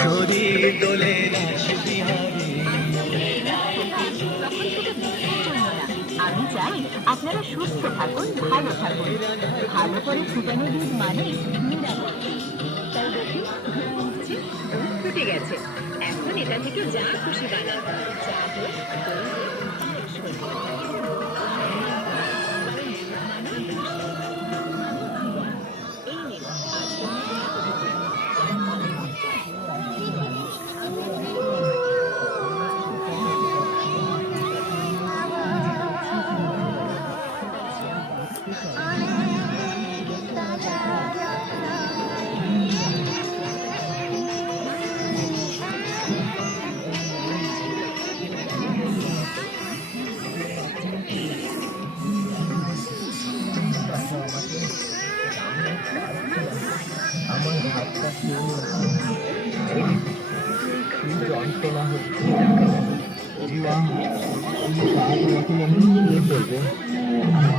শরীর দোলে রাস বিহারী। আমি চাই আপনারা সুস্থ থাকুন, ভালো থাকুন। ভালো করে ফুটানো দুধ মানে নিরাপদ। তাই দেখি দুধ ফুটে গেছে, এখন এটা থেকে যা খুশি বানান। চা হোক, দই হোক, পায়েস হোক। এই নিন আমার হাতটা যন্ত্রণা হচ্ছে।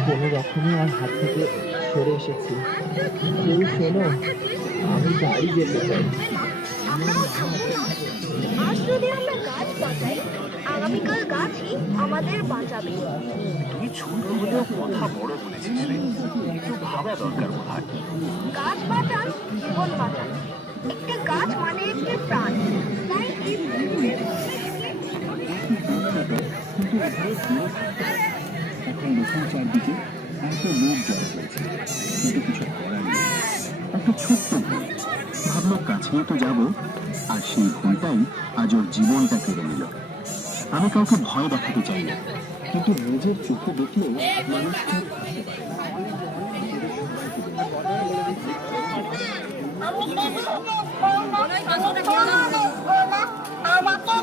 কোনো রকমই আমার হাত থেকে সরে এসেছি। কেউ শোনো, আমি বাড়ি যেতে চাই। আজ যদি আমরা গাছ বাঁচাই, আগামীকাল গাছই আমাদের বাঁচাবে। তুই ছোট হলেও কথা বড় বলেছিস রে, একটু ভাবা দরকার বোধ হয়। গাছ বাঁচান, জীবন বাঁচান। একটা গাছ মানে একটা প্রাণ। তাই এই এখন দেখুন চারদিকে এত লোক জড়ো হয়েছে, কিন্তু কিছু করার নেই। একটা ছোট্ট ভুল, ভাবলো কাছেই তো যাবো, আর সেই ভুলটাই আজ ওর জীবনটা কেড়ে নিল। আমি কাউকে ভয় দেখাতে চাই না, কিন্তু নিজের চোখে দেখলেও মানুষ ঠিক থাকতে পারে না। আমাকে